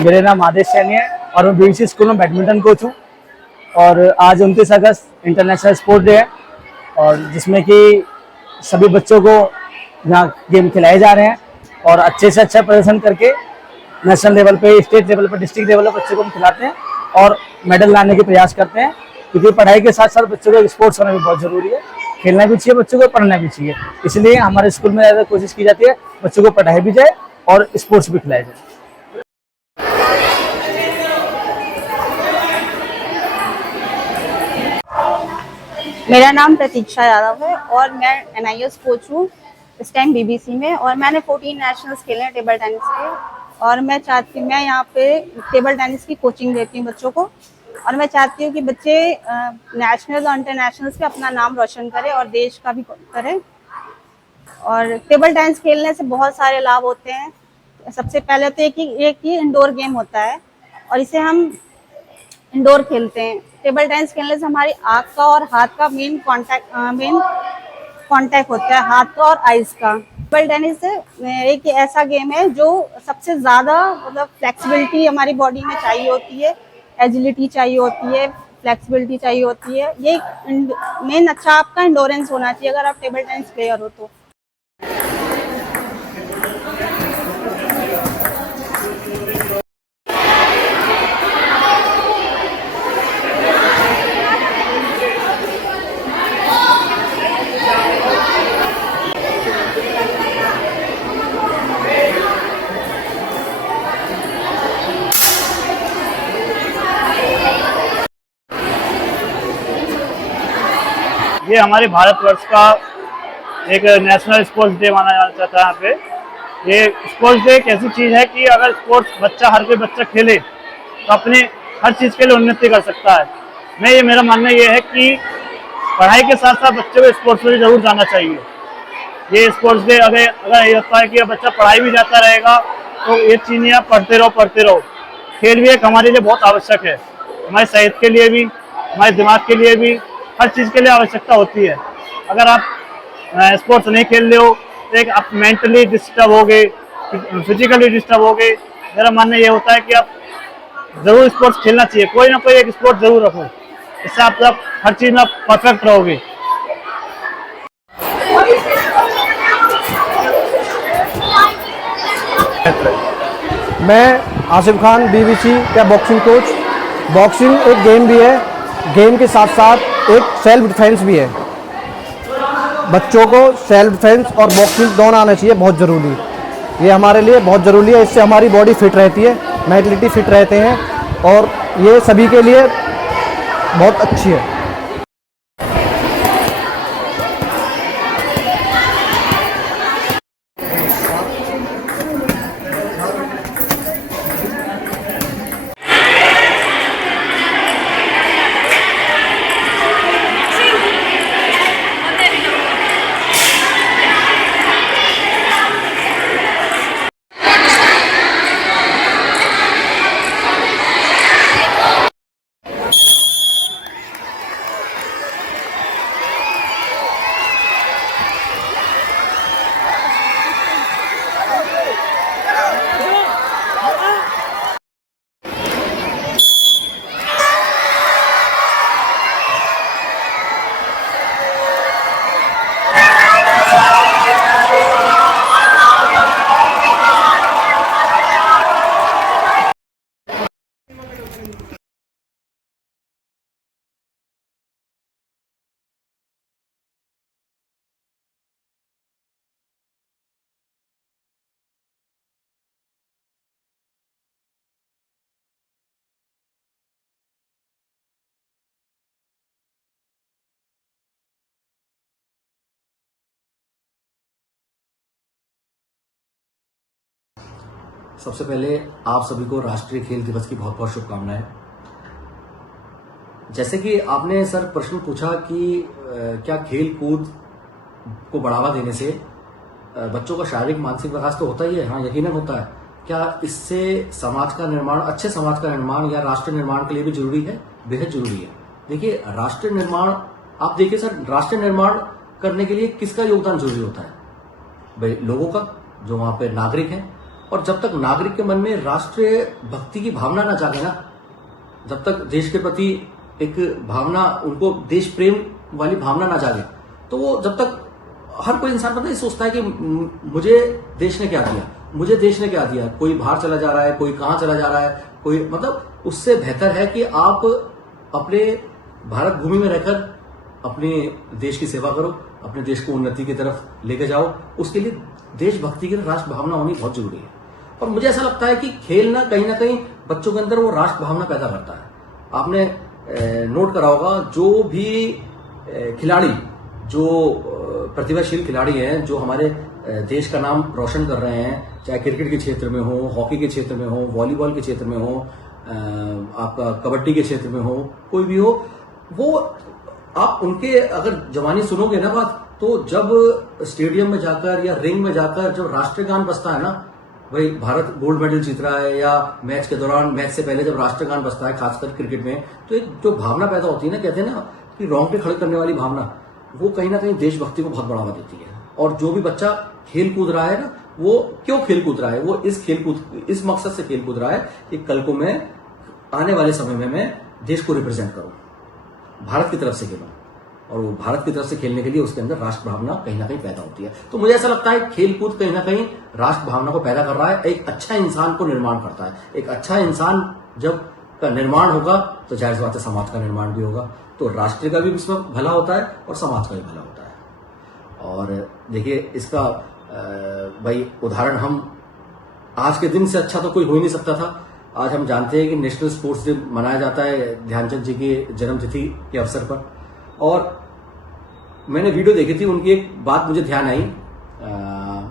मेरा नाम आदेश सैनी है और मैं बीवीसी स्कूल में बैडमिंटन कोच हूँ। और आज 29 अगस्त इंटरनेशनल स्पोर्ट डे है और जिसमें कि सभी बच्चों को यहाँ गेम खिलाए जा रहे हैं और अच्छे से अच्छा प्रदर्शन करके नेशनल लेवल पे, स्टेट लेवल पे, डिस्ट्रिक्ट लेवल पर बच्चों को हम खिलाते हैं और मेडल लाने के प्रयास करते हैं, क्योंकि पढ़ाई के साथ साथ बच्चों को स्पोर्ट्स होना भी बहुत जरूरी है। खेलना भी चाहिए बच्चों को, पढ़ना भी चाहिए। इसलिए हमारे स्कूल में ज़्यादा कोशिश की जाती है बच्चों को पढ़ाई भी जाए और स्पोर्ट्स भी खिलाया जाए। मेरा नाम प्रतीक्षा यादव है और मैं NIS कोच हूँ इस टाइम BBC में, और मैंने 14 नेशनल्स खेले हैं टेबल टेनिस के। और मैं यहाँ पे टेबल टेनिस की कोचिंग देती हूँ बच्चों को, और मैं चाहती हूँ कि बच्चे नेशनल और इंटरनेशनल्स पे अपना नाम रोशन करें और देश का भी करें। और टेबल टेनिस खेलने से बहुत सारे लाभ होते हैं। सबसे पहले तो एक ही इंडोर गेम होता है और इसे हम इंडोर खेलते हैं। टेबल टेनिस खेलने से हमारी आँख का और हाथ का मेन कांटेक्ट होता है, हाथ का और आइज का। टेबल टेनिस एक ऐसा गेम है जो सबसे ज़्यादा मतलब फ्लेक्सिबिलिटी हमारी बॉडी में चाहिए होती है, एजिलिटी चाहिए होती है, फ्लेक्सिबिलिटी चाहिए होती है। ये मेन अच्छा आपका इंडोरेंस होना चाहिए अगर आप टेबल टेनिस प्लेयर हो तो। ये हमारे भारतवर्ष का एक नेशनल स्पोर्ट्स डे माना जाता है। यहाँ पे ये स्पोर्ट्स डे एक ऐसी चीज़ है कि अगर स्पोर्ट्स हर कोई बच्चा खेले तो अपने हर चीज़ के लिए उन्नति कर सकता है। मेरा मानना ये है कि पढ़ाई के साथ साथ बच्चों को स्पोर्ट्स में जरूर जाना चाहिए। ये स्पोर्ट्स डे अगर ये होता है कि बच्चा पढ़ाई भी जाता रहेगा तो ये चीज़ नहीं, आप पढ़ते रहो। खेल भी एक हमारे लिए बहुत आवश्यक है, हमारे सेहत के लिए भी, हमारे दिमाग के लिए भी, हर चीज़ के लिए आवश्यकता होती है। अगर आप स्पोर्ट्स नहीं खेल रहे हो तो एक आप मेंटली डिस्टर्ब हो गए, फिजिकली डिस्टर्ब हो गए। मेरा मानना ये होता है कि आप ज़रूर स्पोर्ट्स खेलना चाहिए, कोई ना कोई एक स्पोर्ट जरूर रखो, इससे आप हर चीज़ में परफेक्ट रहोगे। मैं आसिफ खान, BBC का बॉक्सिंग कोच। बॉक्सिंग एक गेम भी है, गेम के साथ साथ एक सेल्फ डिफेंस भी है। बच्चों को सेल्फ डिफेंस और बॉक्सिंग दोनों आना चाहिए, बहुत ज़रूरी। ये हमारे लिए बहुत ज़रूरी है, इससे हमारी बॉडी फिट रहती है, मेंटलिटी फिट रहते हैं और ये सभी के लिए बहुत अच्छी है। सबसे पहले आप सभी को राष्ट्रीय खेल दिवस की बहुत बहुत शुभकामनाएं। जैसे कि आपने सर प्रश्न पूछा कि क्या खेल कूद को बढ़ावा देने से बच्चों का शारीरिक मानसिक विकास तो होता ही है। हाँ, यकीनन होता है। क्या इससे समाज का निर्माण, अच्छे समाज का निर्माण या राष्ट्र निर्माण के लिए भी जरूरी है? बेहद जरूरी है। देखिए, राष्ट्र निर्माण, आप देखिए सर, राष्ट्र निर्माण करने के लिए किसका योगदान जरूरी होता है? भाई लोगों का, जो वहां पे नागरिक हैं। और जब तक नागरिक के मन में राष्ट्रीय भक्ति की भावना ना जागे ना, जब तक देश के प्रति एक भावना, उनको देश प्रेम वाली भावना ना जागे, तो वो जब तक, हर कोई इंसान पता है सोचता है कि मुझे देश ने क्या दिया, मुझे देश ने क्या दिया। कोई बाहर चला जा रहा है, कोई कहां चला जा रहा है, कोई, मतलब उससे बेहतर है कि आप अपने भारत भूमि में रहकर अपने देश की सेवा करो, अपने देश को उन्नति की तरफ लेके जाओ। उसके लिए देशभक्ति की राष्ट्र भावना होनी बहुत जरूरी है। और मुझे ऐसा लगता है कि खेल ना कहीं बच्चों के अंदर वो राष्ट्र भावना पैदा करता है। आपने नोट करा होगा, जो भी खिलाड़ी, जो प्रतिभाशील खिलाड़ी हैं, जो हमारे देश का नाम रोशन कर रहे हैं, चाहे क्रिकेट के क्षेत्र में हो, हॉकी के क्षेत्र में हो, वॉलीबॉल के क्षेत्र में हो, आपका कबड्डी के क्षेत्र में हो, कोई भी हो, वो आप उनके अगर जवानी सुनोगे ना बात, तो जब स्टेडियम में जाकर या रिंग में जाकर जब राष्ट्रीय गान बजता है ना, भाई भारत गोल्ड मेडल जीत रहा है, या मैच के दौरान, मैच से पहले जब राष्ट्रीय गान बजता है, खासकर क्रिकेट में, तो एक जो भावना पैदा होती है ना, कहते हैं ना कि रोंगटे खड़े करने वाली भावना, वो कहीं ना कहीं देशभक्ति को बहुत बढ़ावा देती है। और जो भी बच्चा खेल कूद रहा है ना, वो क्यों खेल कूद रहा है? वो इस मकसद से खेल कूद रहा है कि कल को मैं, आने वाले समय में मैं देश को रिप्रेजेंट करूं, भारत की तरफ से खेलूं। और वो भारत की तरफ से खेलने के लिए उसके अंदर राष्ट्र भावना कहीं ना कहीं पैदा होती है। तो मुझे ऐसा लगता है खेल कूद कहीं ना कहीं राष्ट्र भावना को पैदा कर रहा है, एक अच्छा इंसान को निर्माण करता है। एक अच्छा इंसान जब का निर्माण होगा तो जाहिर सी बात है समाज का निर्माण भी होगा, तो राष्ट्र का भी इसमें भला होता है और समाज का भी भला होता है। और देखिए, इसका भाई उदाहरण हम, आज के दिन से अच्छा तो कोई हो ही नहीं सकता था। आज हम जानते हैं कि नेशनल स्पोर्ट्स डे मनाया जाता है ध्यानचंद जी की जन्मतिथि के अवसर पर। और मैंने वीडियो देखी थी, उनकी एक बात मुझे ध्यान आई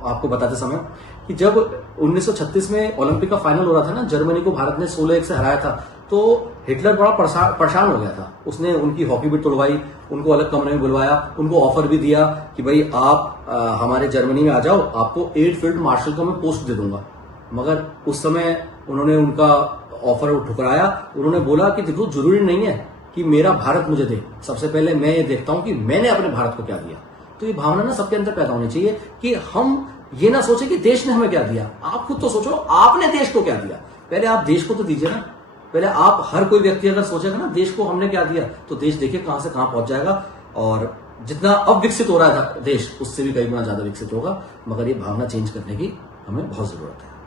आपको बताते समय, कि जब 1936 में ओलंपिक का फाइनल हो रहा था ना, जर्मनी को भारत ने 16-1 से हराया था, तो हिटलर बड़ा परेशान हो गया था। उसने उनकी हॉकी भी तोड़वाई, उनको अलग कमरे में बुलवाया, उनको ऑफर भी दिया कि भाई आप हमारे जर्मनी में आ जाओ, आपको 8 फील्ड मार्शल का मैं पोस्ट दे दूंगा। मगर उस समय उन्होंने उनका ऑफर ठुकराया। उन्होंने बोला कि देखो, जरूरी नहीं है कि मेरा भारत मुझे दे, सबसे पहले मैं ये देखता हूं कि मैंने अपने भारत को क्या दिया। तो ये भावना ना सबके अंदर पैदा होनी चाहिए कि हम ये ना सोचे कि देश ने हमें क्या दिया। आप खुद तो सोचो, आपने देश को क्या दिया। पहले आप देश को तो दीजिए ना। पहले आप, हर कोई व्यक्ति अगर सोचेगा ना देश को हमने क्या दिया, तो देश देखिए कहां से कहां पहुंच जाएगा। और जितना अब विकसित हो रहा है देश, उससे भी कई गुना ज्यादा विकसित होगा। मगर ये भावना चेंज करने की हमें बहुत जरूरत है।